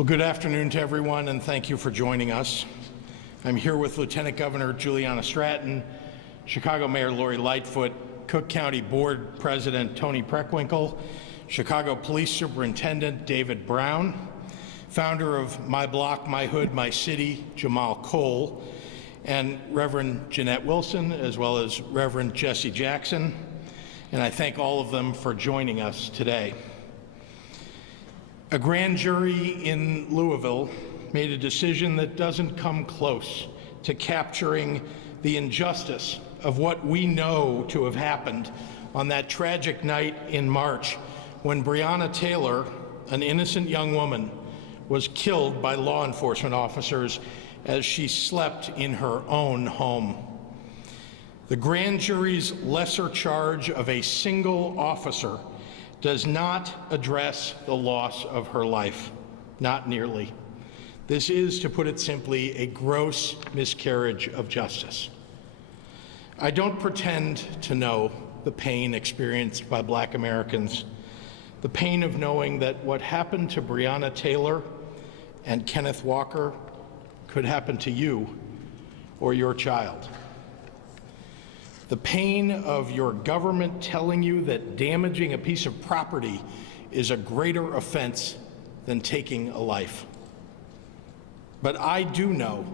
Well, good afternoon to everyone, and thank you for joining us. I'm here with Lieutenant Governor Juliana Stratton, Chicago Mayor Lori Lightfoot, Cook County Board President Tony Preckwinkle, Chicago Police Superintendent David Brown, founder of My Block, My Hood, My City, Jamal Cole, and Reverend Jeanette Wilson, as well as Reverend Jesse Jackson. And I thank all of them for joining us today. A grand jury in Louisville made a decision that doesn't come close to capturing the injustice of what we know to have happened on that tragic night in March when Breonna Taylor, an innocent young woman, was killed by law enforcement officers as she slept in her own home. The grand jury's lesser charge of a single officer does not address the loss of her life, not nearly. This is, to put it simply, a gross miscarriage of justice. I don't pretend to know the pain experienced by Black Americans, the pain of knowing that what happened to Breonna Taylor and Kenneth Walker could happen to you or your child. The pain of your government telling you that damaging a piece of property is a greater offense than taking a life. But I do know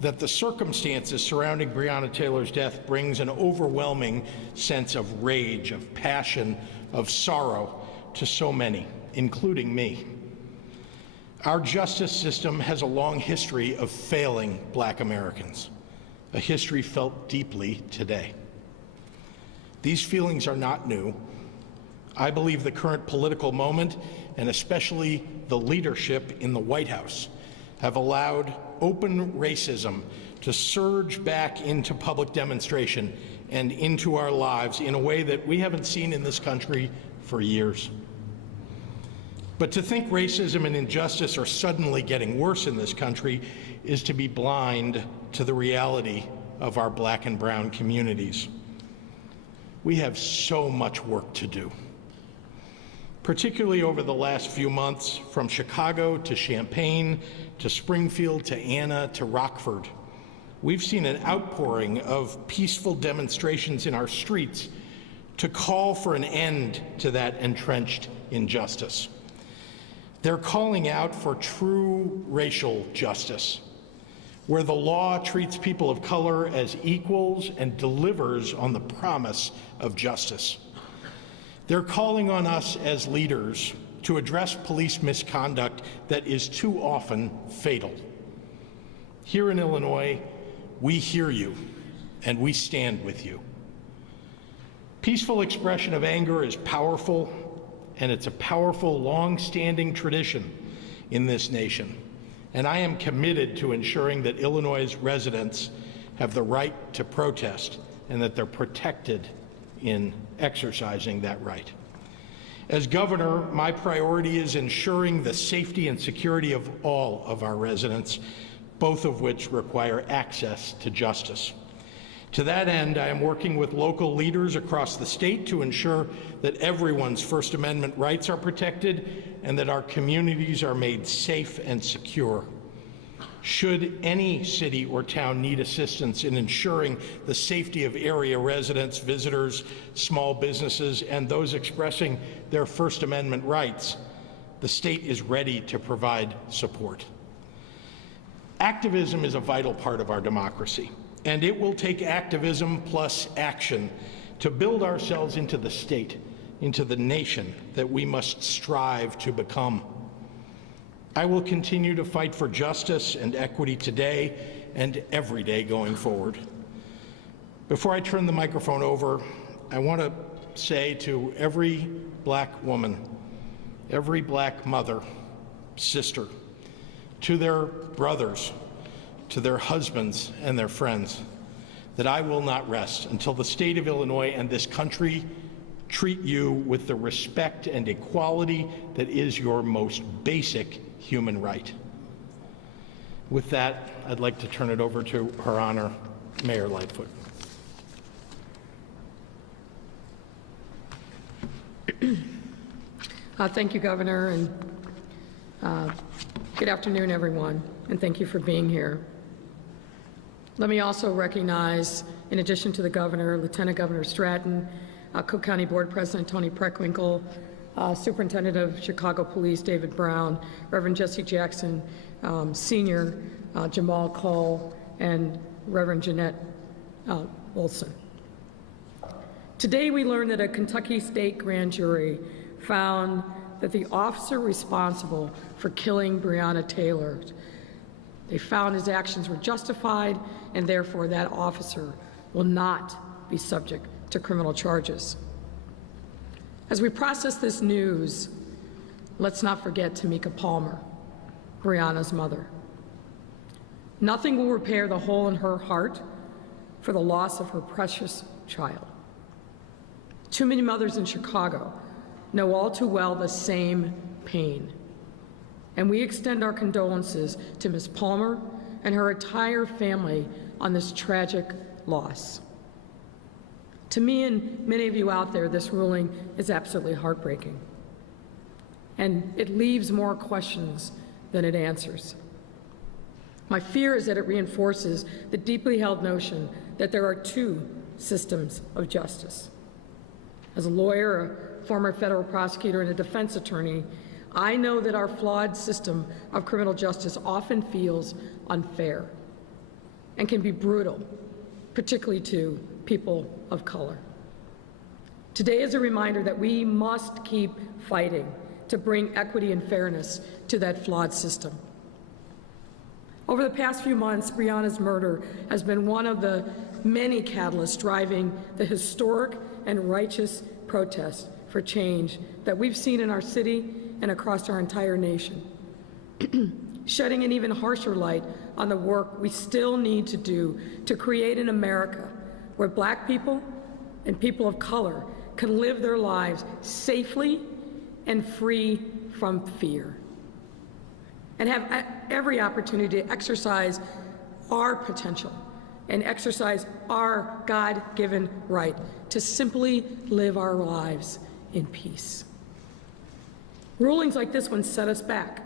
that the circumstances surrounding Breonna Taylor's death brings an overwhelming sense of rage, of passion, of sorrow to so many, including me. Our justice system has a long history of failing Black Americans, a history felt deeply today. These feelings are not new. I believe the current political moment, and especially the leadership in the White House, have allowed open racism to surge back into public demonstration and into our lives in a way that we haven't seen in this country for years. But to think racism and injustice are suddenly getting worse in this country is to be blind to the reality of our Black and brown communities. We have so much work to do, particularly over the last few months, from Chicago to Champaign to Springfield to Anna to Rockford. We've seen an outpouring of peaceful demonstrations in our streets to call for an end to that entrenched injustice. They're calling out for true racial justice, where the law treats people of color as equals and delivers on the promise of justice. They're calling on us as leaders to address police misconduct that is too often fatal. Here in Illinois, we hear you and we stand with you. Peaceful expression of anger is powerful, and it's a powerful, long-standing tradition in this nation. And I am committed to ensuring that Illinois' residents have the right to protest and that they're protected in exercising that right. As governor, my priority is ensuring the safety and security of all of our residents, both of which require access to justice. To that end, I am working with local leaders across the state to ensure that everyone's First Amendment rights are protected and that our communities are made safe and secure. Should any city or town need assistance in ensuring the safety of area residents, visitors, small businesses, and those expressing their First Amendment rights, the state is ready to provide support. Activism is a vital part of our democracy, and it will take activism plus action to build ourselves into the state, into the nation that we must strive to become. I will continue to fight for justice and equity today and every day going forward. Before I turn the microphone over, I want to say to every Black woman, every Black mother, sister, to their brothers, to their husbands and their friends, that I will not rest until the state of Illinois and this country treat you with the respect and equality that is your most basic human right. With that, I'd like to turn it over to Her Honor, Mayor Lightfoot. Thank you, Governor, and Good afternoon, everyone, and thank you for being here. Let me also recognize, in addition to the Governor, Lieutenant Governor Stratton, Cook County Board President Tony Preckwinkle, Superintendent of Chicago Police David Brown, Reverend Jesse Jackson, Senior Jamal Cole, and Reverend Jeanette Olson. Today we learned that a Kentucky state grand jury found that the officer responsible for killing Breonna Taylor, they found his actions were justified, and therefore that officer will not be subject to criminal charges. As we process this news, let's not forget Tamika Palmer, Breonna's mother. Nothing will repair the hole in her heart for the loss of her precious child. Too many mothers in Chicago know all too well the same pain. And we extend our condolences to Ms. Palmer and her entire family on this tragic loss. To me and many of you out there, this ruling is absolutely heartbreaking. And it leaves more questions than it answers. My fear is that it reinforces the deeply held notion that there are two systems of justice. As a lawyer, a former federal prosecutor, and a defense attorney, I know that our flawed system of criminal justice often feels unfair and can be brutal, particularly to people of color. Today is a reminder that we must keep fighting to bring equity and fairness to that flawed system. Over the past few months, Breonna's murder has been one of the many catalysts driving the historic and righteous protest for change that we've seen in our city and across our entire nation, shedding an even harsher light on the work we still need to do to create an America where Black people and people of color can live their lives safely and free from fear, and have every opportunity to exercise our potential and exercise our God-given right to simply live our lives in peace. Rulings like this one set us back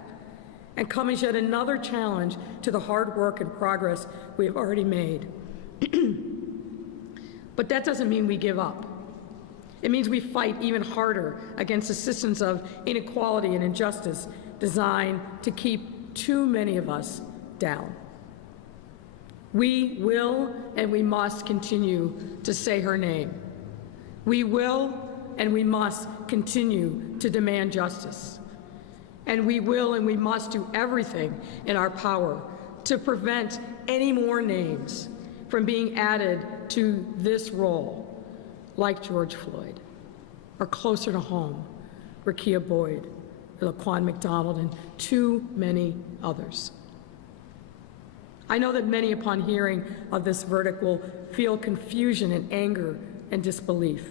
and come as yet another challenge to the hard work and progress we have already made. But that doesn't mean we give up. It means we fight even harder against the systems of inequality and injustice designed to keep too many of us down. We will and we must continue to say her name. We will and we must continue to demand justice. And we will and we must do everything in our power to prevent any more names from being added to this role, like George Floyd, or closer to home, Rekia Boyd, Laquan McDonald, and too many others. I know that many, upon hearing of this verdict, will feel confusion and anger and disbelief.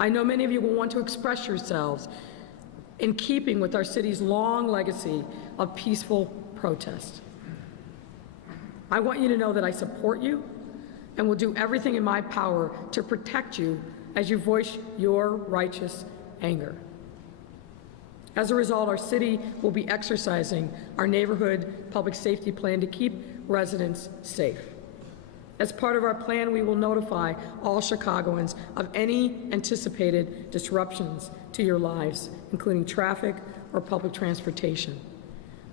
I know many of you will want to express yourselves in keeping with our city's long legacy of peaceful protest. I want you to know that I support you and will do everything in my power to protect you as you voice your righteous anger. As a result, our city will be exercising our neighborhood public safety plan to keep residents safe. As part of our plan, we will notify all Chicagoans of any anticipated disruptions to your lives, including traffic or public transportation.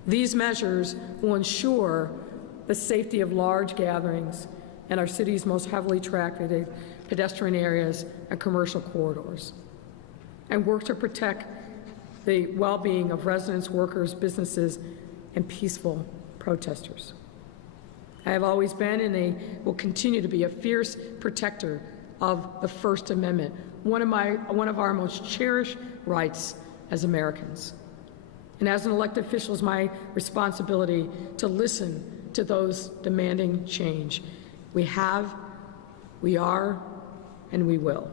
These measures will ensure the safety of large gatherings and our city's most heavily trafficked pedestrian areas and commercial corridors, and work to protect the well-being of residents, workers, businesses, and peaceful protesters. I have always been and will continue to be a fierce protector of the First Amendment, one of our most cherished rights as Americans. And as an elected official, it's my responsibility to listen to those demanding change. We have, we are, and we will.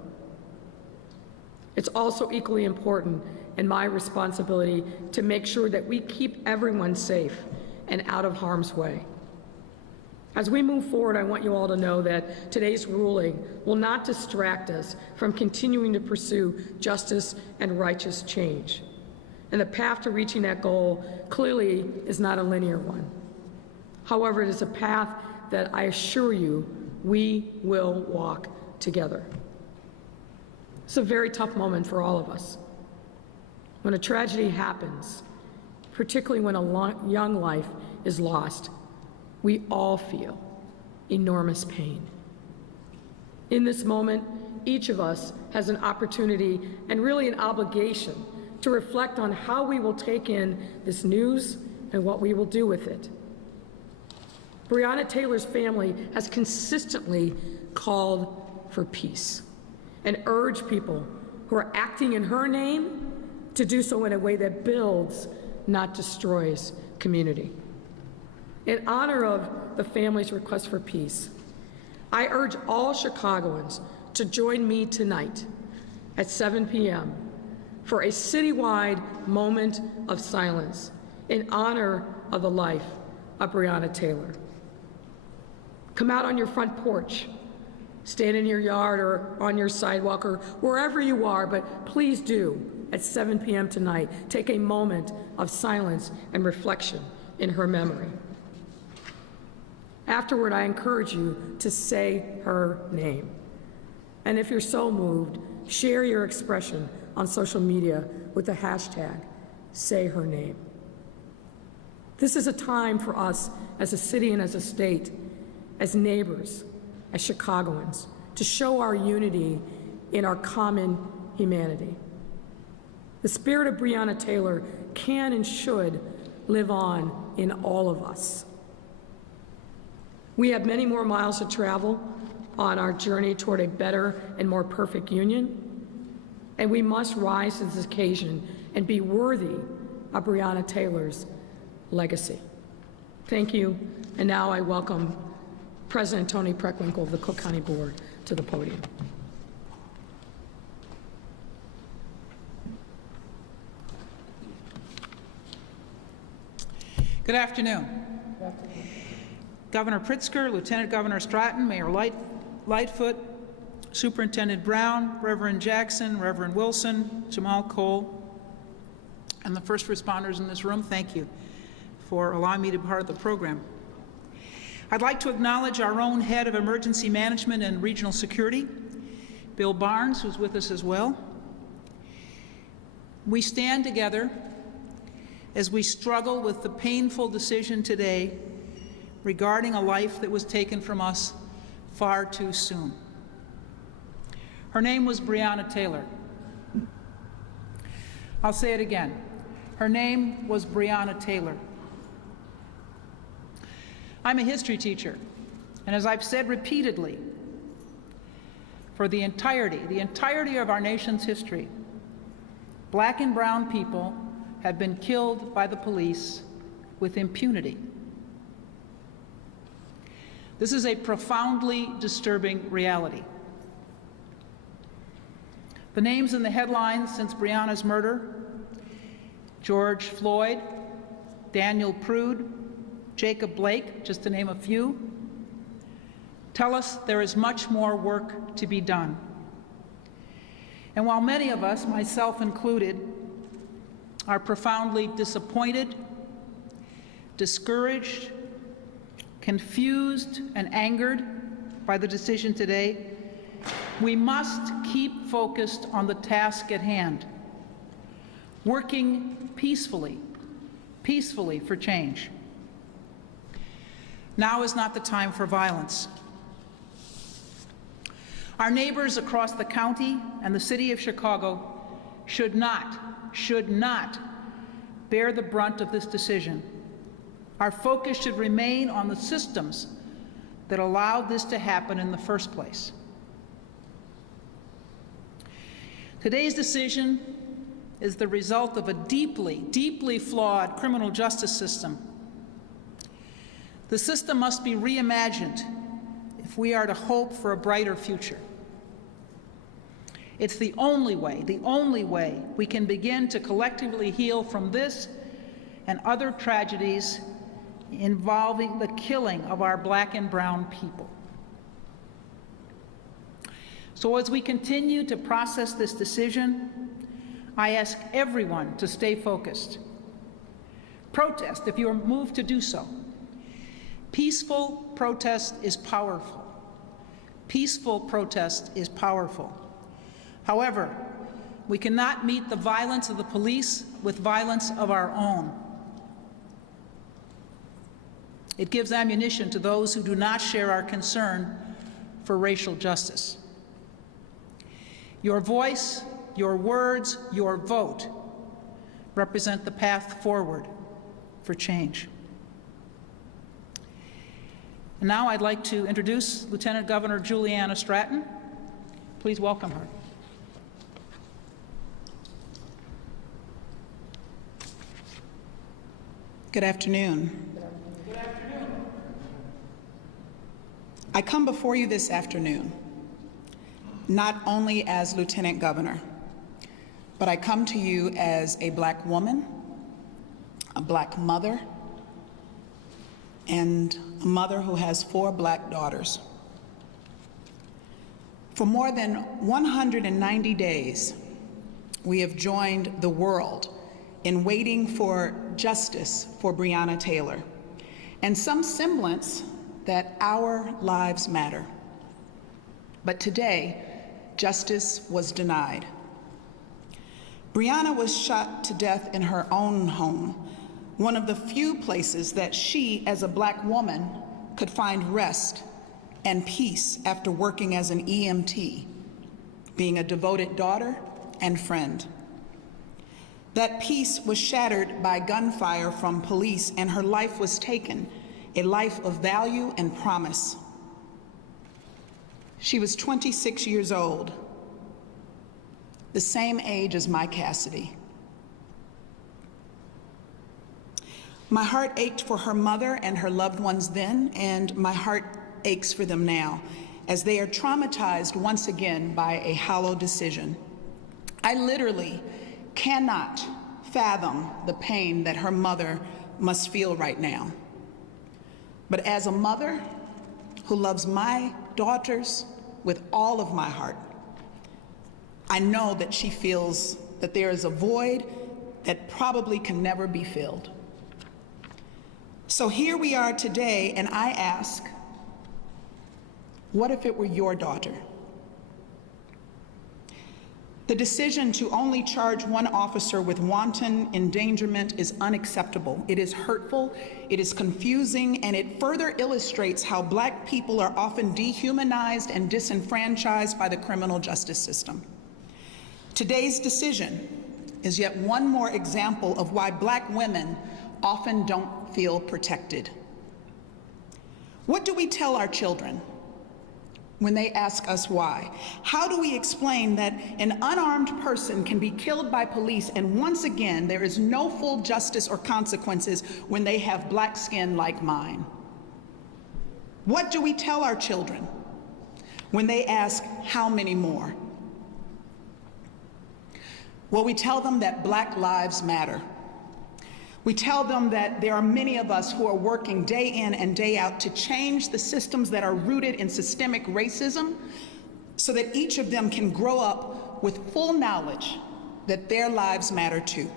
It's also equally important and my responsibility to make sure that we keep everyone safe and out of harm's way. As we move forward, I want you all to know that today's ruling will not distract us from continuing to pursue justice and righteous change. and the path to reaching that goal clearly is not a linear one. However, it is a path that I assure you we will walk together. It's a very tough moment for all of us. When a tragedy happens, particularly when a young life is lost, we all feel enormous pain. In this moment, each of us has an opportunity and really an obligation to reflect on how we will take in this news and what we will do with it. Breonna Taylor's family has consistently called for peace and urged people who are acting in her name to do so in a way that builds, not destroys, community. In honor of the family's request for peace, I urge all Chicagoans to join me tonight at 7 p.m. for a citywide moment of silence in honor of the life of Breonna Taylor. Come out on your front porch, stand in your yard or on your sidewalk or wherever you are, but please do, at 7 p.m. tonight, take a moment of silence and reflection in her memory. Afterward, I encourage you to say her name. And if you're so moved, share your expression on social media with the hashtag #SayHerName. This is a time for us as a city and as a state, as neighbors, as Chicagoans, to show our unity in our common humanity. The spirit of Breonna Taylor can and should live on in all of us. We have many more miles to travel on our journey toward a better and more perfect union, and we must rise to this occasion and be worthy of Breonna Taylor's legacy. Thank you, and now I welcome President Tony Preckwinkle of the Cook County Board to the podium. Good afternoon. Governor Pritzker, Lieutenant Governor Stratton, Mayor Lightfoot, Superintendent Brown, Reverend Jackson, Reverend Wilson, Jamal Cole, and the first responders in this room, thank you for allowing me to be part of the program. I'd like to acknowledge our own head of emergency management and regional security, Bill Barnes, who's with us as well. We stand together as we struggle with the painful decision today regarding a life that was taken from us far too soon. Her name was Breonna Taylor. I'll say it again. Her name was Breonna Taylor. I'm a history teacher, and as I've said repeatedly, for the entirety of our nation's history, Black and brown people have been killed by the police with impunity. This is a profoundly disturbing reality. The names in the headlines since Breonna's murder: George Floyd, Daniel Prude, Jacob Blake, just to name a few, tell us there is much more work to be done. And while many of us, myself included, are profoundly disappointed, discouraged, confused, and angered by the decision today, we must keep focused on the task at hand, working peacefully for change. Now is not the time for violence. Our neighbors across the county and the city of Chicago should not bear the brunt of this decision. Our focus should remain on the systems that allowed this to happen in the first place. Today's decision is the result of a deeply flawed criminal justice system. The system must be reimagined if we are to hope for a brighter future. It's the only way we can begin to collectively heal from this and other tragedies involving the killing of our Black and brown people. So as we continue to process this decision, I ask everyone to stay focused. Protest if you are moved to do so. Peaceful protest is powerful. Peaceful protest is powerful. However, we cannot meet the violence of the police with violence of our own. It gives ammunition to those who do not share our concern for racial justice. Your voice, your words, your vote represent the path forward for change. And now I'd like to introduce Lieutenant Governor Juliana Stratton. Please welcome her. Good afternoon. Good afternoon. I come before you this afternoon, not only as Lieutenant Governor, but I come to you as a Black woman, a Black mother, and a mother who has 4 Black daughters. For more than 190 days, we have joined the world in waiting for justice for Breonna Taylor and some semblance that our lives matter. But today, justice was denied. Breonna was shot to death in her own home, one of the few places that she, as a Black woman, could find rest and peace after working as an EMT, being a devoted daughter and friend. That peace was shattered by gunfire from police, and her life was taken, a life of value and promise. She was 26 years old, the same age as my Cassidy. My heart ached for her mother and her loved ones then, and my heart aches for them now, as they are traumatized once again by a hollow decision. I literally cannot fathom the pain that her mother must feel right now. But as a mother who loves my daughters with all of my heart, I know that she feels that there is a void that probably can never be filled. So here we are today, and I ask, what if it were your daughter? The decision to only charge one officer with wanton endangerment is unacceptable. It is hurtful, it is confusing, and it further illustrates how Black people are often dehumanized and disenfranchised by the criminal justice system. Today's decision is yet one more example of why Black women often don't feel protected. What do we tell our children when they ask us why? How do we explain that an unarmed person can be killed by police and once again there is no full justice or consequences when they have Black skin like mine? What do we tell our children when they ask how many more? Well, we tell them that Black lives matter. We tell them that there are many of us who are working day in and day out to change the systems that are rooted in systemic racism so that each of them can grow up with full knowledge that their lives matter too.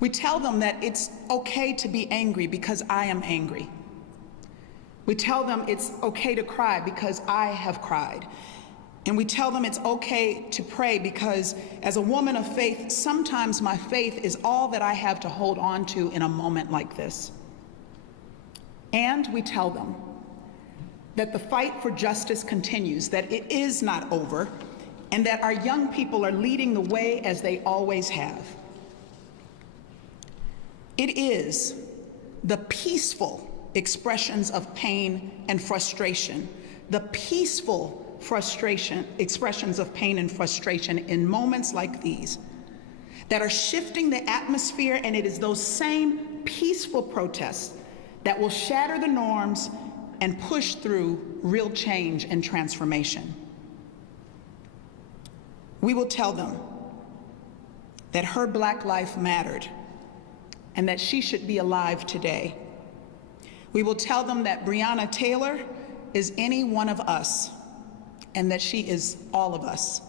We tell them that it's okay to be angry because I am angry. We tell them it's okay to cry because I have cried. And we tell them it's okay to pray because as a woman of faith, sometimes my faith is all that I have to hold on to in a moment like this. And we tell them that the fight for justice continues, that it is not over, and that our young people are leading the way as they always have. It is the peaceful expressions of pain and frustration, the peaceful expressions of pain and frustration in moments like these that are shifting the atmosphere, and it is those same peaceful protests that will shatter the norms and push through real change and transformation. We will tell them that her Black life mattered and that she should be alive today. We will tell them that Breonna Taylor is any one of us and that she is all of us.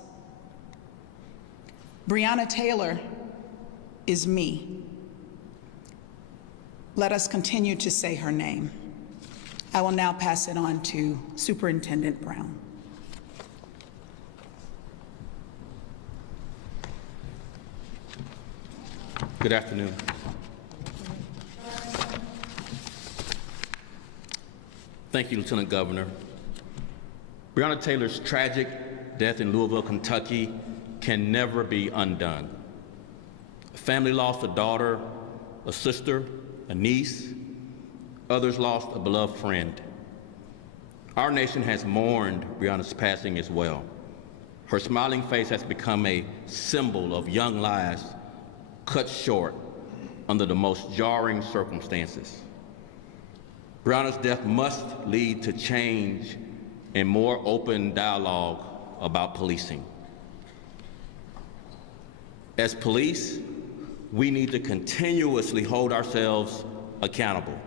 Breonna Taylor is me. Let us continue to say her name. I will now pass it on to Superintendent Brown. Good afternoon. Thank you, Lieutenant Governor. Breonna Taylor's tragic death in Louisville, Kentucky can never be undone. A family lost a daughter, a sister, a niece. Others lost a beloved friend. Our nation has mourned Breonna's passing as well. Her smiling face has become a symbol of young lives cut short under the most jarring circumstances. Breonna's death must lead to change and more open dialogue about policing. As police, we need to continuously hold ourselves accountable.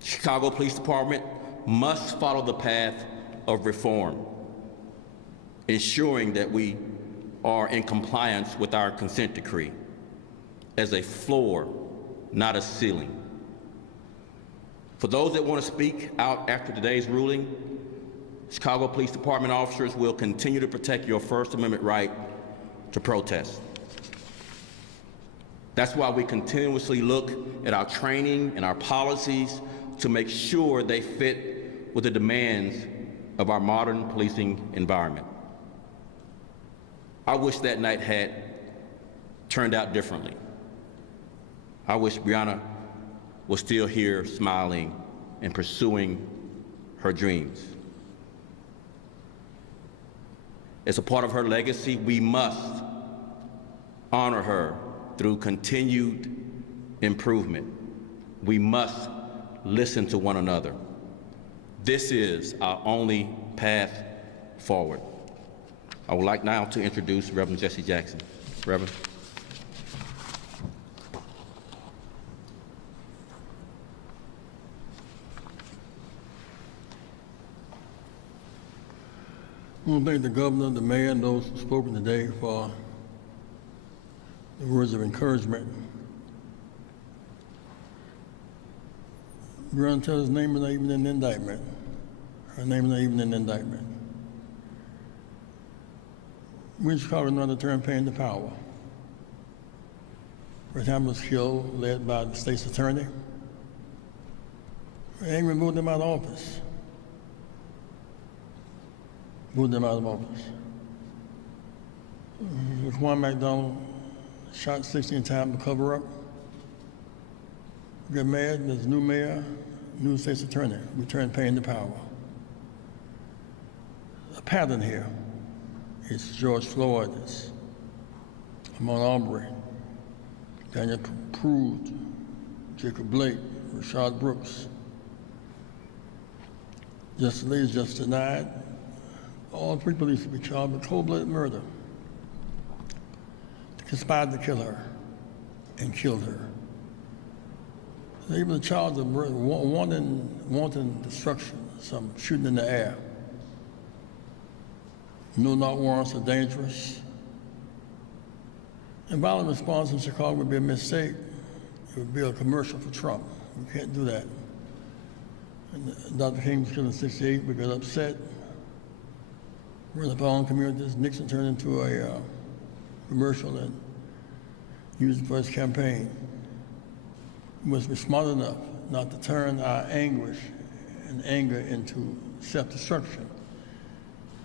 Chicago Police Department must follow the path of reform, ensuring that we are in compliance with our consent decree as a floor, not a ceiling. For those that want to speak out after today's ruling, Chicago Police Department officers will continue to protect your First Amendment right to protest. That's why we continuously look at our training and our policies to make sure they fit with the demands of our modern policing environment. I wish that night had turned out differently. I wish Breonna was still here smiling and pursuing her dreams. As a part of her legacy, we must honor her through continued improvement. We must listen to one another. This is our only path forward. I would like now to introduce Reverend Jesse Jackson. Reverend. I want to thank the governor, the mayor, and those who spoken today for the words of encouragement. Breonna Taylor's name is not even in the indictment. Her name is not even in the indictment. We in Chicago know the term paying the power. First time was killed, led by the state's attorney. They removed him out of office. Moved them out of office. Juan McDonald shot 16 times to cover up. Got mad, there's a new mayor, new state's attorney, returned paying the power. A pattern here. It's George Floyd, it's Ahmaud Arbery, Daniel Prude, Jacob Blake, Rashad Brooks. Yesterday is just denied. All three police will be charged with cold-blooded murder. They conspired to kill her and killed her. They even charged of murder, wanton destruction, some shooting in the air. No knock warrants are dangerous. And violent response in Chicago would be a mistake. It would be a commercial for Trump. We can't do that. And Dr. King was killed in '68. We got upset. We're in the following communities. Nixon turned into a commercial and used it for his campaign. We must be smart enough not to turn our anguish and anger into self-destruction.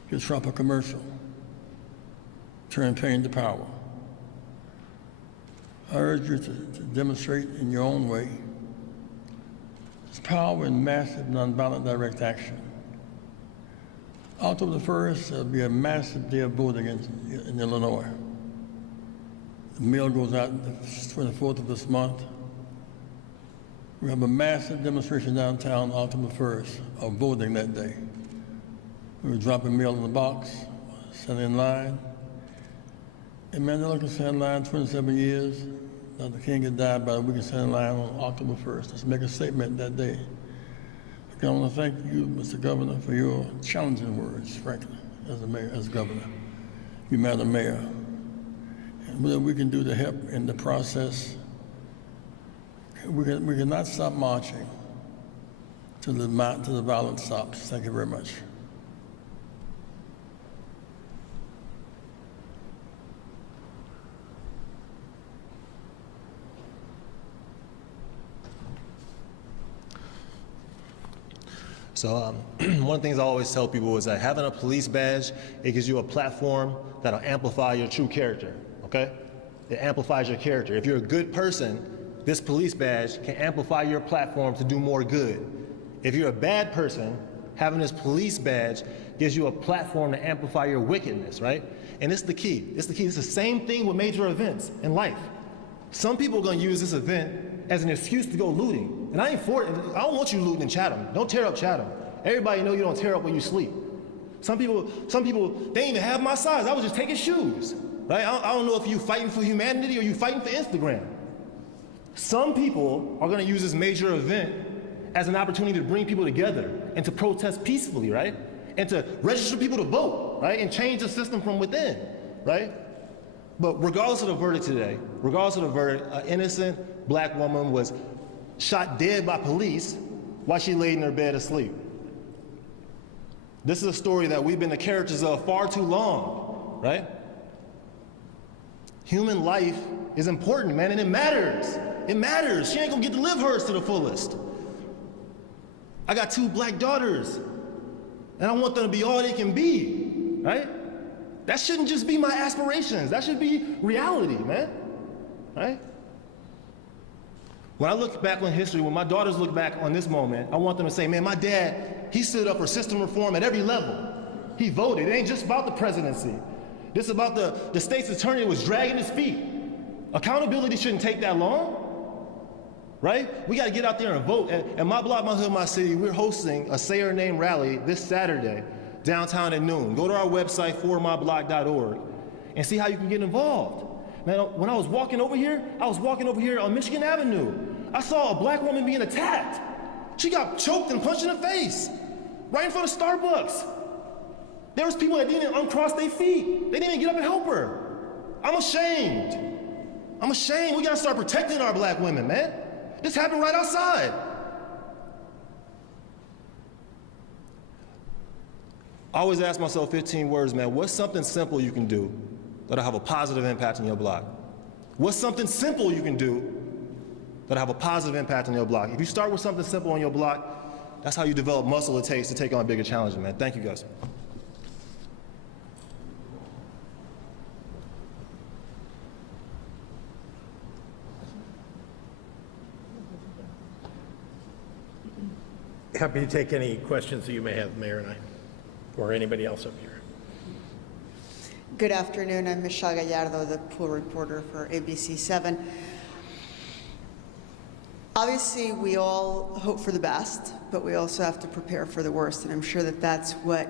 Give Trump a commercial. Turn pain to power. I urge you to demonstrate in your own way. There's power in massive nonviolent direct action. October the 1st, there'll be a massive day of voting in Illinois. The mail goes out the 24th of this month. We have a massive demonstration downtown October 1st of voting that day. We drop a mail in the box, stand in line. And Mandela can stand in line 27 years. Dr. King had died, but we can stand in line on October 1st. Let's make a statement that day. I want to thank you, Mr. Governor, for your challenging words, frankly, as a mayor, as governor. You, Madam Mayor, and whatever we can do to help in the process. We cannot stop marching till the violence stops. Thank you very much. So one of the things I always tell people is that having a police badge, it gives you a platform that'll amplify your true character, okay? It amplifies your character. If you're a good person, this police badge can amplify your platform to do more good. If you're a bad person, having this police badge gives you a platform to amplify your wickedness, right? And it's the key. It's the key. It's the same thing with major events in life. Some people are going to use this event as an excuse to go looting. And I ain't for it. I don't want you looting in Chatham. Don't tear up Chatham. Everybody know you don't tear up when you sleep. Some people, they ain't even have my size. I was just taking shoes, right? I don't know if you fighting for humanity or you fighting for Instagram. Some people are going to use this major event as an opportunity to bring people together and to protest peacefully, right? And to register people to vote, right? And change the system from within, right? But regardless of the verdict today, regardless of the verdict, an innocent black woman was shot dead by police while she laid in her bed asleep. This is a story that we've been the characters of far too long, right? Human life is important, man, and it matters. It matters. She ain't gonna get to live hers to the fullest. I got 2 black daughters, and I want them to be all they can be, right? That shouldn't just be my aspirations. That should be reality, man, right? When I look back on history, when my daughters look back on this moment, I want them to say, man, my dad, he stood up for system reform at every level. He voted. It ain't just about the presidency. This is about the state's attorney that was dragging his feet. Accountability shouldn't take that long, right? We got to get out there and vote. And my block, my hood, my city, we're hosting a Say Her Name rally this Saturday, downtown at noon. Go to our website, formyblock.org, and see how you can get involved. Man, when I was walking over here on Michigan Avenue. I saw a black woman being attacked. She got choked and punched in the face, right in front of Starbucks. There was people that didn't uncross their feet. They didn't even get up and help her. I'm ashamed. I'm ashamed. We gotta start protecting our black women, man. This happened right outside. I always ask myself 15 words, man, what's something simple you can do that'll have a positive impact on your block? What's something simple you can do that'll have a positive impact on your block? If you start with something simple on your block, that's how you develop muscle it takes to take on bigger challenges, man. Thank you, guys. Happy to take any questions that you may have, Mayor and I, or anybody else up here. Good afternoon. I'm Michelle Gallardo, the pool reporter for ABC7. Obviously, we all hope for the best, but we also have to prepare for the worst, and I'm sure that that's what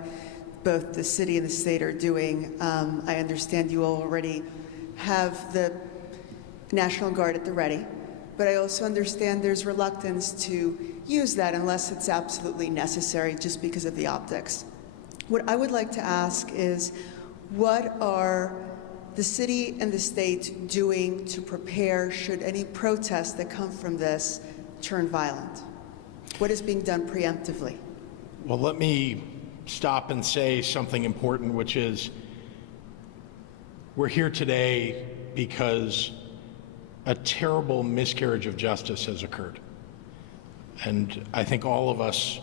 both the city and the state are doing. I understand you all already have the National Guard at the ready, but I also understand there's reluctance to use that unless it's absolutely necessary just because of the optics. What I would like to ask is, what are the city and the state doing to prepare should any protests that come from this turn violent? What is being done preemptively? Well, let me stop and say something important, which is we're here today because a terrible miscarriage of justice has occurred. And I think all of us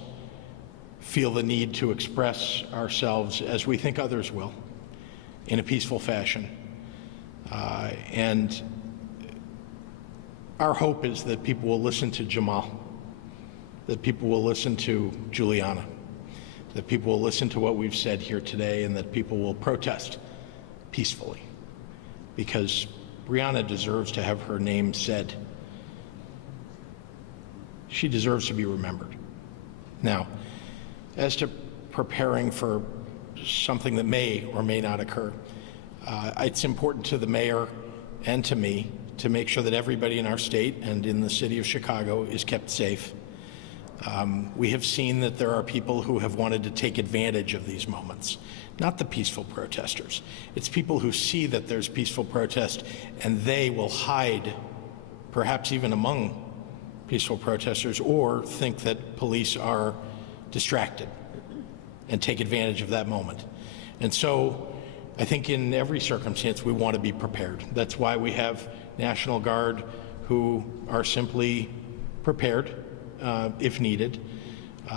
feel the need to express ourselves as we think others will, in a peaceful fashion. And our hope is that people will listen to Jamal, that people will listen to Juliana, that people will listen to what we've said here today, and that people will protest peacefully, because Breonna deserves to have her name said. She deserves to be remembered. Now, as to preparing for something that may or may not occur, it's important to the mayor and to me to make sure that everybody in our state and in the city of Chicago is kept safe. We have seen that there are people who have wanted to take advantage of these moments, not the peaceful protesters. It's people who see that there's peaceful protest and they will hide, perhaps even among peaceful protesters, or think that police are distracted and take advantage of that moment. And so I think in every circumstance we want to be prepared. That's why we have National Guard who are simply prepared if needed.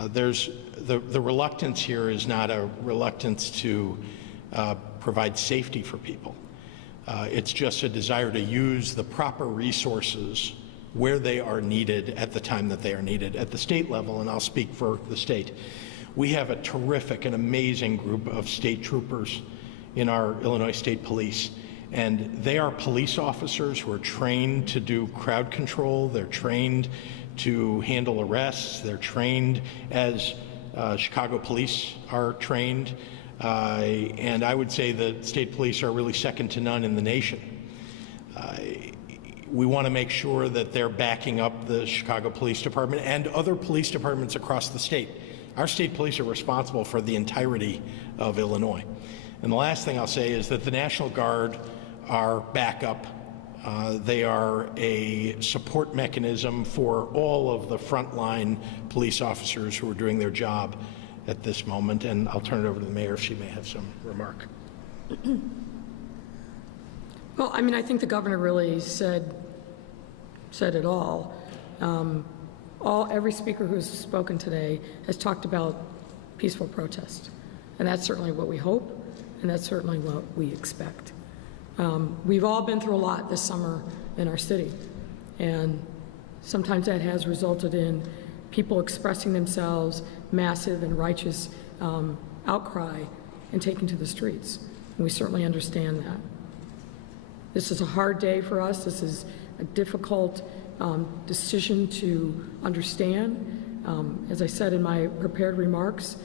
There's the reluctance here is not a reluctance to provide safety for people. It's just a desire to use the proper resources where they are needed at the time that they are needed. At the state level, and I'll speak for the state, we have a terrific and amazing group of state troopers in our Illinois State Police. And they are police officers who are trained to do crowd control. They're trained to handle arrests. They're trained as Chicago police are trained. And I would say the state police are really second to none in the nation. We want to make sure that they're backing up the Chicago Police Department and other police departments across the state. Our state police are responsible for the entirety of Illinois. And the last thing I'll say is that the National Guard are backup. They are a support mechanism for all of the frontline police officers who are doing their job at this moment. And I'll turn it over to the mayor if she may have some remark. Well, I mean, I think the governor really said it all. Every speaker who's spoken today has talked about peaceful protest. And that's certainly what we hope, and that's certainly what we expect. We've all been through a lot this summer in our city, and sometimes that has resulted in people expressing themselves, massive and righteous outcry, and taking to the streets. And we certainly understand that. This is a hard day for us. This is a difficult decision to understand. As I said in my prepared remarks,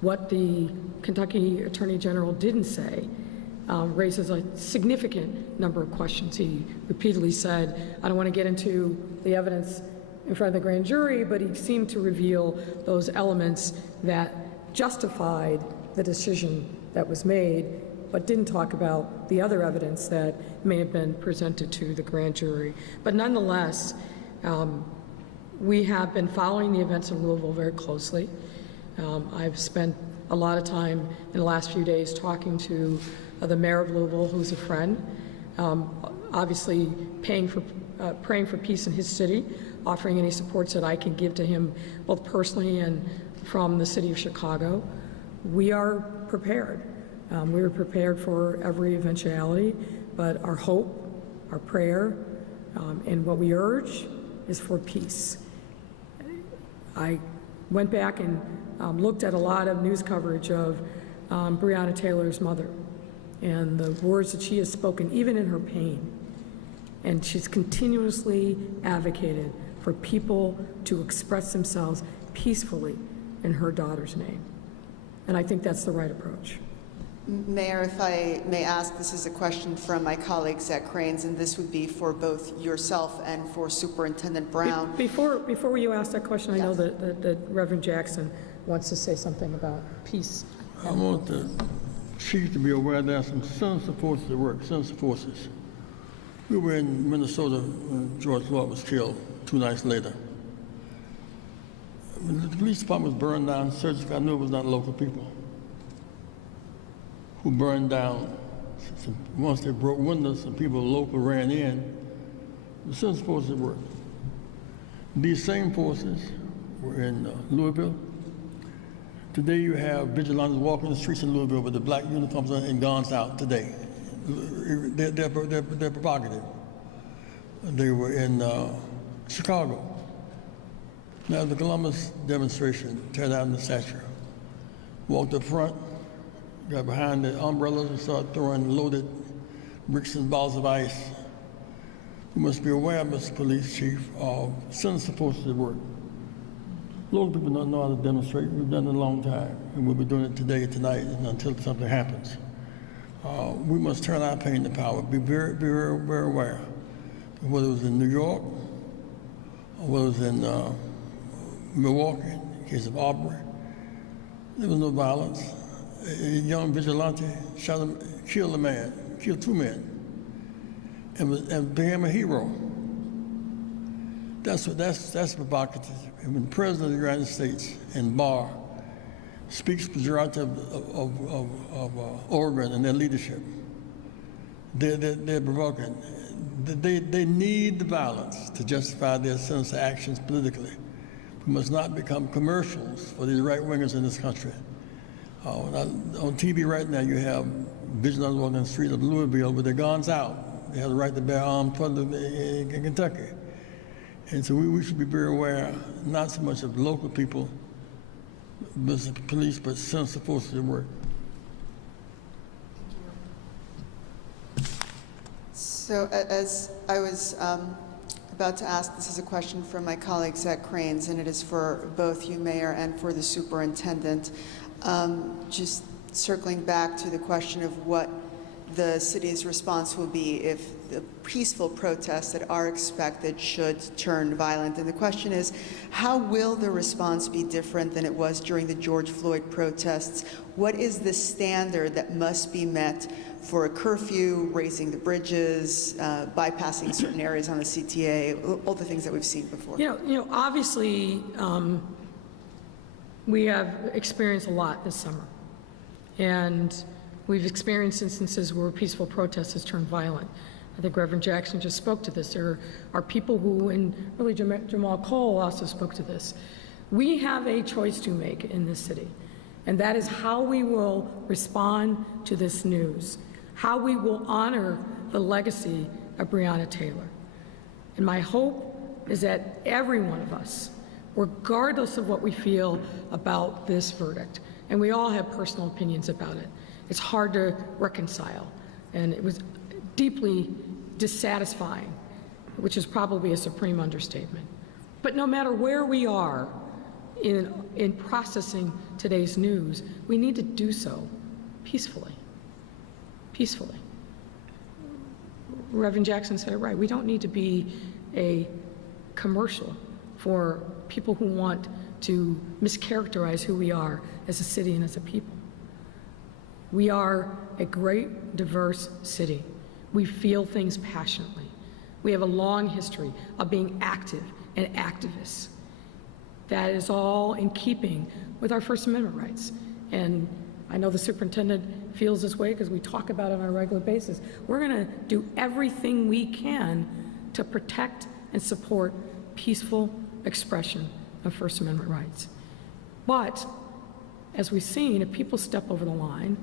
what the Kentucky Attorney General didn't say raises a significant number of questions. He repeatedly said, I don't want to get into the evidence in front of the grand jury, but he seemed to reveal those elements that justified the decision that was made, but didn't talk about the other evidence that may have been presented to the grand jury. But nonetheless, we have been following the events in Louisville very closely. I've spent a lot of time in the last few days talking to the mayor of Louisville, who's a friend, obviously praying for peace in his city, offering any supports that I can give to him, both personally and from the city of Chicago. We are prepared. We were prepared for every eventuality, but our hope, our prayer, and what we urge is for peace. I went back and looked at a lot of news coverage of Breonna Taylor's mother and the words that she has spoken, even in her pain. And she's continuously advocated for people to express themselves peacefully in her daughter's name. And I think that's the right approach. Mayor, if I may ask, this is a question from my colleague Zach Cranes, and this would be for both yourself and for Superintendent Brown. Before you ask that question, I know that Reverend Jackson wants to say something about peace. I want the chief to be aware there are some sinister forces at work, sinister forces. We were in Minnesota when George Floyd was killed 2 nights later. When the police department was burned down, surgically, I knew it was not local people who burned down. Once they broke windows, some people local ran in. The sinister forces at work. These same forces were in Louisville. Today you have vigilantes walking the streets in Louisville with the black uniforms on and guns out today. They're provocative. They were in Chicago. Now the Columbus demonstration, tear down the statue. Walked up front, got behind the umbrellas and started throwing loaded bricks and balls of ice. You must be aware, Mr. Police Chief, of sinister forces at work. Local people don't know how to demonstrate. We've done it a long time, and we'll be doing it today, tonight, and until something happens. We must turn our pain to power. Be very, very, very aware. Whether it was in New York was in Milwaukee, in the case of Aubrey. There was no violence. A young vigilante killed a man, killed 2 men, and became a hero. That's provocative. And when the President of the United States and Barr speaks pejorative of Oregon and their leadership, they're provoking. They need the violence to justify their sinister actions politically. We must not become commercials for these right-wingers in this country. On TV right now, you have vigilantes walking the street of Louisville with their guns out. They have the right to bear arms in Kentucky. And so we should be very aware, not so much of local people, the police, but sinister forces at work. So as I was about to ask, this is a question from my colleagues at Cranes, and it is for both you, Mayor, and for the Superintendent. Just circling back to the question of what the city's response will be if the peaceful protests that are expected should turn violent. And the question is, how will the response be different than it was during the George Floyd protests? What is the standard that must be met for a curfew, raising the bridges, bypassing certain areas on the CTA, all the things that we've seen before? You know, obviously, we have experienced a lot this summer. And we've experienced instances where peaceful protest has turned violent. I think Reverend Jackson just spoke to this. There are people who, and really Jamal Cole also spoke to this. We have a choice to make in this city, and that is how we will respond to this news, how we will honor the legacy of Breonna Taylor. And my hope is that every one of us, regardless of what we feel about this verdict, and we all have personal opinions about it, it's hard to reconcile, and it was deeply dissatisfying, which is probably a supreme understatement. But no matter where we are in processing today's news, we need to do so peacefully. Peacefully. Reverend Jackson said it right. We don't need to be a commercial for people who want to mischaracterize who we are as a city and as a people. We are a great, diverse city. We feel things passionately. We have a long history of being active and activists. That is all in keeping with our First Amendment rights. And I know the superintendent feels this way because we talk about it on a regular basis. We're going to do everything we can to protect and support peaceful expression of First Amendment rights. But as we've seen, if people step over the line,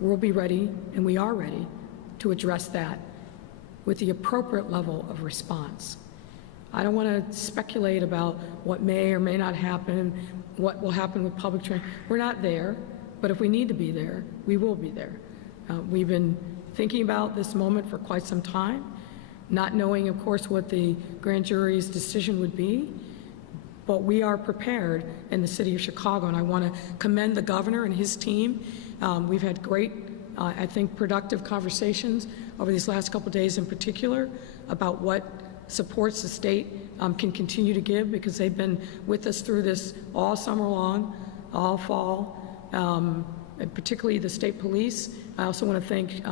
we'll be ready, and we are ready, to address that with the appropriate level of response. I don't want to speculate about what may or may not happen, what will happen with public transit. We're not there, but if we need to be there, we will be there. We've been thinking about this moment for quite some time, not knowing, of course, what the grand jury's decision would be, but we are prepared in the city of Chicago, and I want to commend the governor and his team. We've had great, I think, productive conversations over these last couple of days in particular about what supports the state can continue to give, because they've been with us through this all summer long, all fall, and particularly the state police. I also want to thank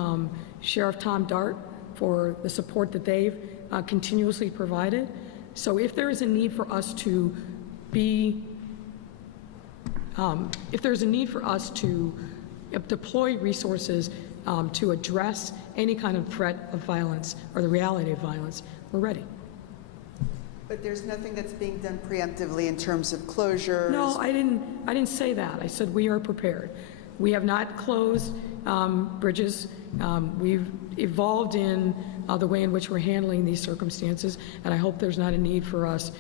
Sheriff Tom Dart for the support that they've continuously provided. So if there is a need for us to deploy resources to address any kind of threat of violence or the reality of violence, we're ready. But there's nothing that's being done preemptively in terms of closures? No, I didn't say that. I said we are prepared. We have not closed bridges. We've evolved in the way in which we're handling these circumstances, and I hope there's not a need for us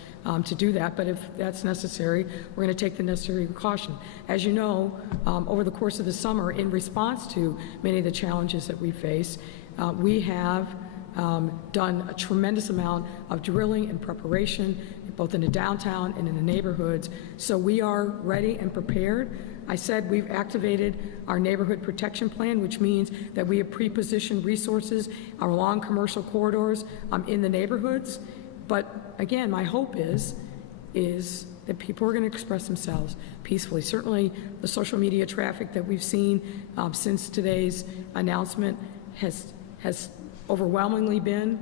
to do that. But if that's necessary, we're going to take the necessary precaution. As you know, over the course of the summer, in response to many of the challenges that we face, we have done a tremendous amount of drilling and preparation, both in the downtown and in the neighborhoods. So we are ready and prepared. I said we've activated our neighborhood protection plan, which means that we have pre-positioned resources along commercial corridors in the neighborhoods. But again, my hope is that people are going to express themselves peacefully. Certainly, the social media traffic that we've seen since today's announcement has overwhelmingly been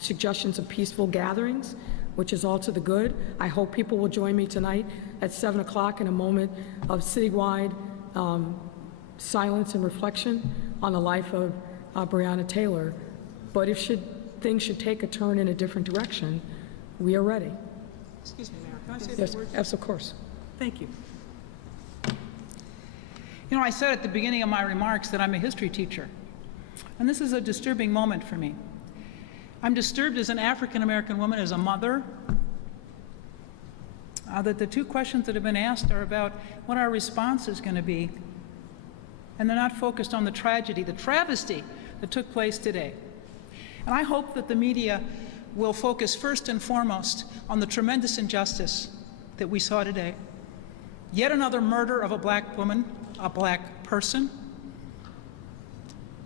suggestions of peaceful gatherings, which is all to the good. I hope people will join me tonight at 7 o'clock in a moment of citywide silence and reflection on the life of Breonna Taylor. But if things should take a turn in a different direction, we are ready. Excuse me, Mayor, can I say Yes, the word? yes, of course. Thank you. You know, I said at the beginning of my remarks that I'm a history teacher, and this is a disturbing moment for me. I'm disturbed as an African-American woman, as a mother, that the two questions that have been asked are about what our response is going to be, and they're not focused on the tragedy, the travesty that took place today. And I hope that the media will focus first and foremost on the tremendous injustice that we saw today. Yet another murder of a black woman, a black person,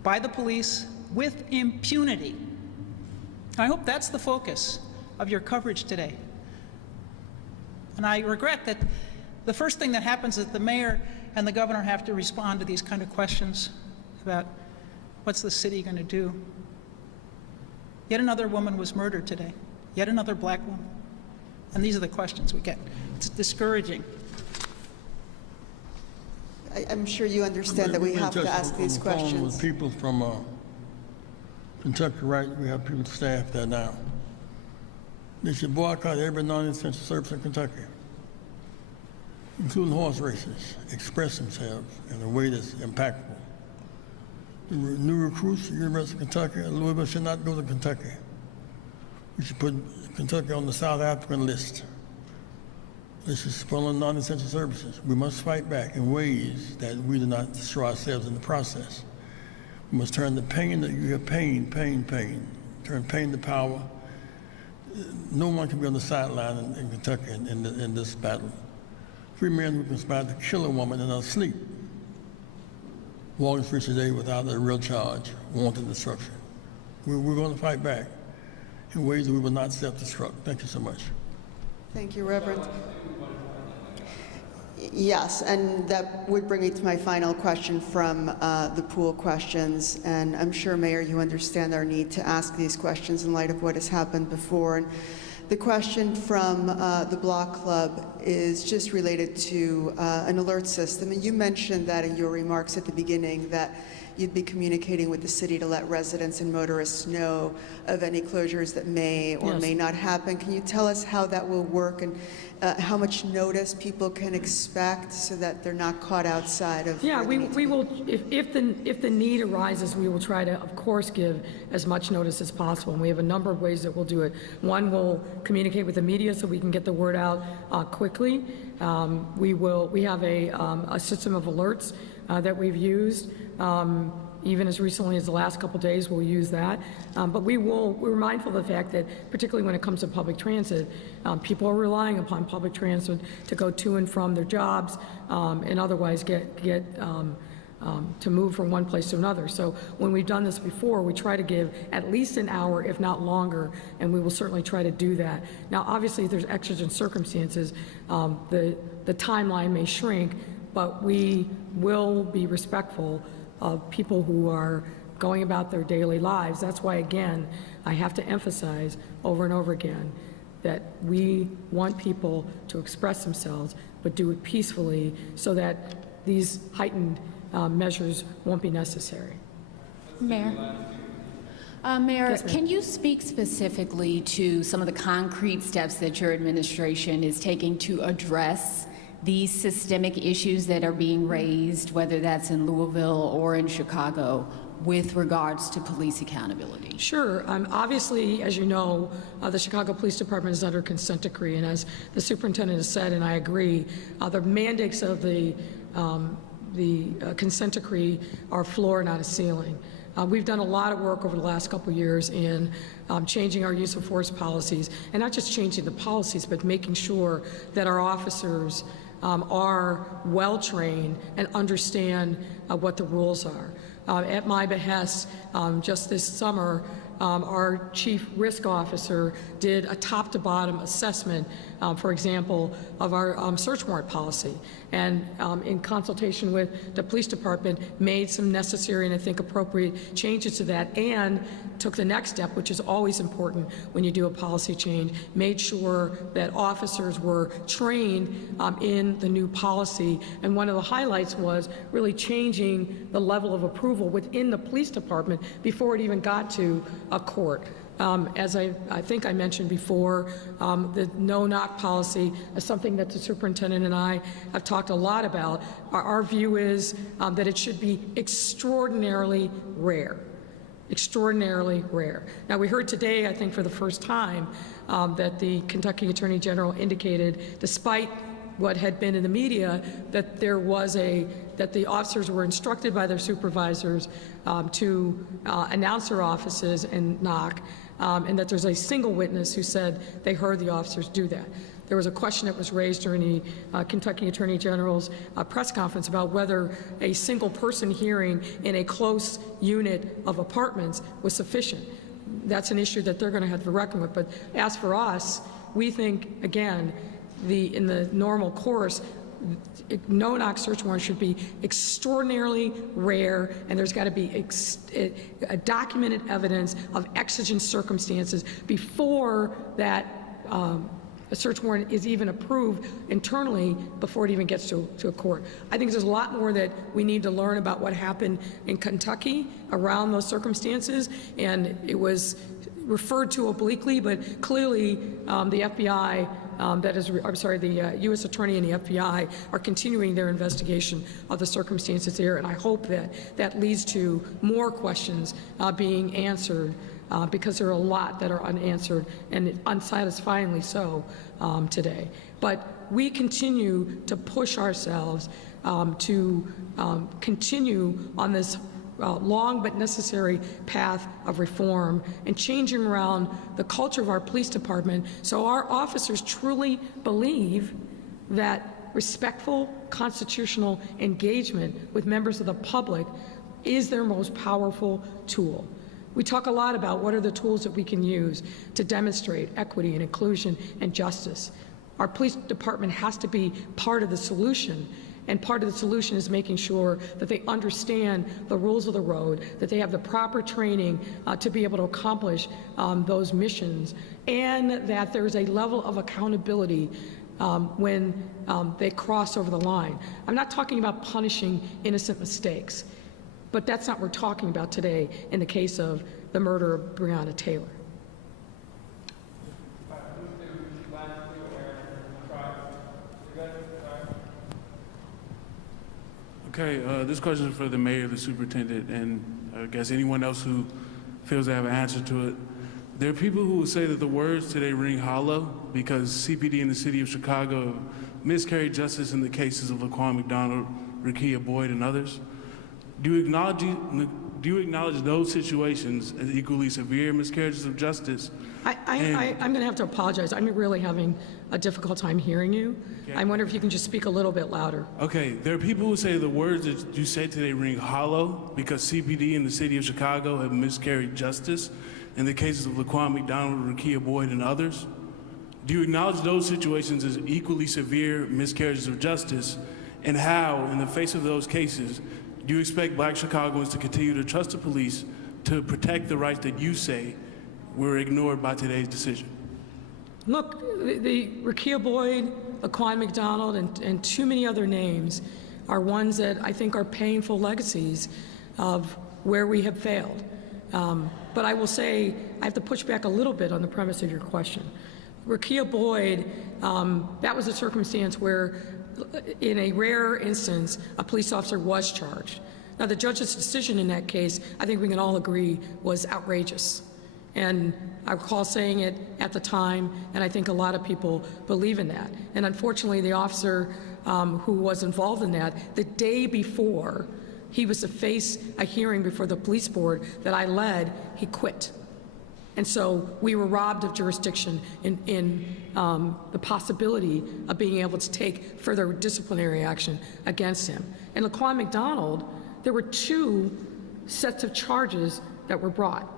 by the police with impunity. And I hope that's the focus of your coverage today. And I regret that the first thing that happens is the mayor and the governor have to respond to these kind of questions about what's the city going to do. Yet another woman was murdered today. Yet another black woman. And these are the questions we get. It's discouraging. I'm sure you understand that we have to ask these On the phone questions. with people from Kentucky, right? We have people staffed there now. They should boycott every non-essential service in Kentucky, including horse races, express themselves in a way that's impactful. The new recruits at the University of Kentucky and Louisville should not go to Kentucky. We should put Kentucky on the South African list. This is for non-essential services. We must fight back in ways that we do not destroy ourselves in the process. We must turn the pain that you have, pain. Turn pain to power. No one can be on the sideline in Kentucky in this battle. 3 men who conspired to kill a woman in her sleep, walking the streets today without a real charge, wanton destruction. We're going to fight back in ways that we will not self-destruct. Thank you so much. Thank you, Reverend. Yes, and that would bring me to my final question from the pool questions. And I'm sure, Mayor, you understand our need to ask these questions in light of what has happened before. And the question from the Block Club is just related to an alert system. And you mentioned that in your remarks at the beginning, that you'd be communicating with the city to let residents and motorists know of any closures that may or may not happen. Can you tell us how that will work and how much notice people can expect so that they're not caught outside of? Yeah, we will, if the need arises, we will try to, of course, give as much notice as possible. And we have a number of ways that we'll do it. One, we'll communicate with the media so we can get the word out quickly. We have a system of alerts that we've used. Even as recently as the last couple days, we'll use that. But we're mindful of the fact that, particularly when it comes to public transit, people are relying upon public transit to go to and from their jobs and otherwise get to move from one place to another. So when we've done this before, we try to give at least an hour, if not longer, and we will certainly try to do that. Now, obviously, if there's exigent circumstances, the timeline may shrink, but we will be respectful of people who are going about their daily lives. That's why, again, I have to emphasize over and over again that we want people to express themselves, but do it peacefully so that these heightened measures won't be necessary. Mayor? Mayor, can you speak specifically to some of the concrete steps that your administration is taking to address these systemic issues that are being raised, whether that's in Louisville or in Chicago, with regards to police accountability? Sure. Obviously, as you know, the Chicago Police Department is under consent decree, and as the superintendent has said, and I agree, the mandates of the consent decree are floor, not a ceiling. We've done a lot of work over the last couple of years in changing our use of force policies, and not just changing the policies, but making sure that our officers are well-trained and understand what the rules are. At my behest, just this summer, our chief risk officer did a top-to-bottom assessment, for example, of our search warrant policy, and in consultation with the police department, made some necessary and I think appropriate changes to that, and took the next step, which is always important when you do a policy change, made sure that officers were trained in the new policy. And one of the highlights was really changing the level of approval within the police department before it even got to a court. As I think I mentioned before, the no-knock policy is something that the superintendent and I have talked a lot about. Our view is that it should be extraordinarily rare. Extraordinarily rare. Now, we heard today, I think for the first time, that the Kentucky Attorney General indicated, despite what had been in the media, that that the officers were instructed by their supervisors to announce their offices and knock, and that there's a single witness who said they heard the officers do that. There was a question that was raised during the Kentucky Attorney General's press conference about whether a single person hearing in a close unit of apartments was sufficient. That's an issue that they're going to have to reckon with. But as for us, we think, again, in the normal course, no-knock search warrant should be extraordinarily rare, and there's got to be a documented evidence of exigent circumstances before that a search warrant is even approved internally before it even gets to a court. I think there's a lot more that we need to learn about what happened in Kentucky around those circumstances, and it was referred to obliquely, but clearly the FBI, the U.S. Attorney and the FBI are continuing their investigation of the circumstances there, and I hope that that leads to more questions being answered, because there are a lot that are unanswered, and unsatisfyingly so today. But we continue to push ourselves to continue on this long but necessary path of reform and changing around the culture of our police department so our officers truly believe that respectful constitutional engagement with members of the public is their most powerful tool. We talk a lot about what are the tools that we can use to demonstrate equity and inclusion and justice. Our police department has to be part of the solution, and part of the solution is making sure that they understand the rules of the road, that they have the proper training to be able to accomplish those missions, and that there's a level of accountability when they cross over the line. I'm not talking about punishing innocent mistakes, but that's not what we're talking about today in the case of the murder of Breonna Taylor. Okay, this question is for the mayor, the superintendent, and I guess anyone else who feels they have an answer to it. There are people who will say that the words today ring hollow because CPD and the city of Chicago miscarried justice in the cases of Laquan McDonald, Rekia Boyd, and others. Do you acknowledge those situations as equally severe miscarriages of justice? I'm going to have to apologize. I'm really having a difficult time hearing you. Okay. I wonder if you can just speak a little bit louder. Okay, there are people who say the words that you said today ring hollow because CPD and the city of Chicago have miscarried justice in the cases of Laquan McDonald, Rekia Boyd, and others. Do you acknowledge those situations as equally severe miscarriages of justice, and how, in the face of those cases, do you expect Black Chicagoans to continue to trust the police to protect the rights that you say were ignored by today's decision? Look, the Rekia Boyd, Laquan McDonald, and too many other names are ones that I think are painful legacies of where we have failed. But I will say, I have to push back a little bit on the premise of your question. Rekia Boyd, that was a circumstance where, in a rare instance, a police officer was charged. Now, the judge's decision in that case, I think we can all agree, was outrageous. And I recall saying it at the time, and I think a lot of people believe in that. And unfortunately, the officer who was involved in that, the day before he was to face a hearing before the police board that I led, he quit. And so we were robbed of jurisdiction in the possibility of being able to take further disciplinary action against him. And Laquan McDonald, there were 2 sets of charges that were brought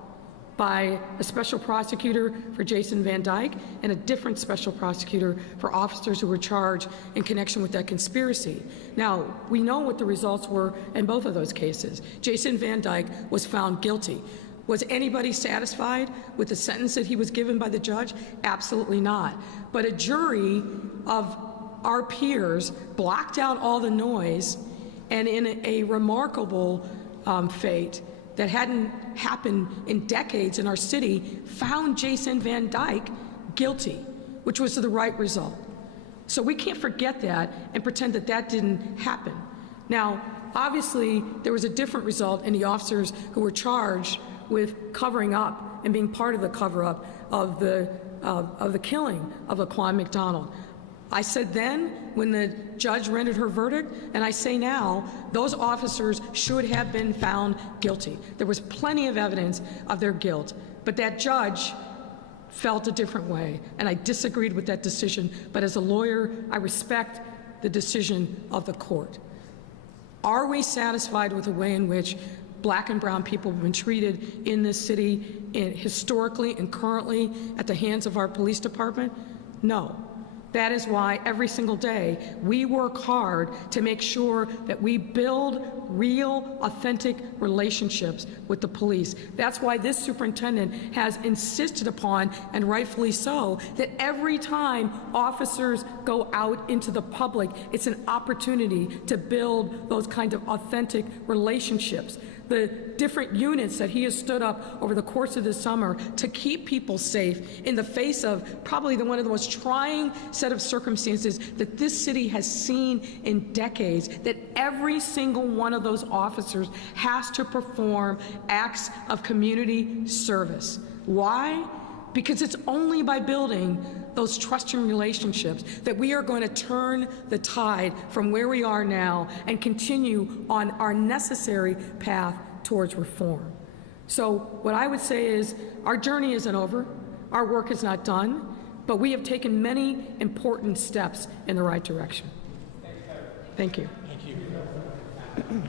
by a special prosecutor for Jason Van Dyke and a different special prosecutor for officers who were charged in connection with that conspiracy. Now, we know what the results were in both of those cases. Jason Van Dyke was found guilty. Was anybody satisfied with the sentence that he was given by the judge? Absolutely not. But a jury of our peers blocked out all the noise, and in a remarkable fate that hadn't happened in decades in our city, found Jason Van Dyke guilty, which was the right result. So we can't forget that and pretend that that didn't happen. Now, obviously, there was a different result in the officers who were charged with covering up and being part of the cover-up of the killing of Laquan McDonald. I said then, when the judge rendered her verdict, and I say now, those officers should have been found guilty. There was plenty of evidence of their guilt, but that judge felt a different way, and I disagreed with that decision. But as a lawyer, I respect the decision of the court. Are we satisfied with the way in which Black and brown people have been treated in this city historically and currently at the hands of our police department? No. That is why every single day we work hard to make sure that we build real, authentic relationships with the police. That's why this superintendent has insisted upon, and rightfully so, that every time officers go out into the public, it's an opportunity to build those kind of authentic relationships. The different units that he has stood up over the course of the summer to keep people safe in the face of probably one of the most trying set of circumstances that this city has seen in decades, that every single one of those officers has to perform acts of community service. Why? Because it's only by building those trusting relationships that we are going to turn the tide from where we are now and continue on our necessary path towards reform. So what I would say is our journey isn't over, our work is not done, but we have taken many important steps in the right direction. Thank you. Thank you.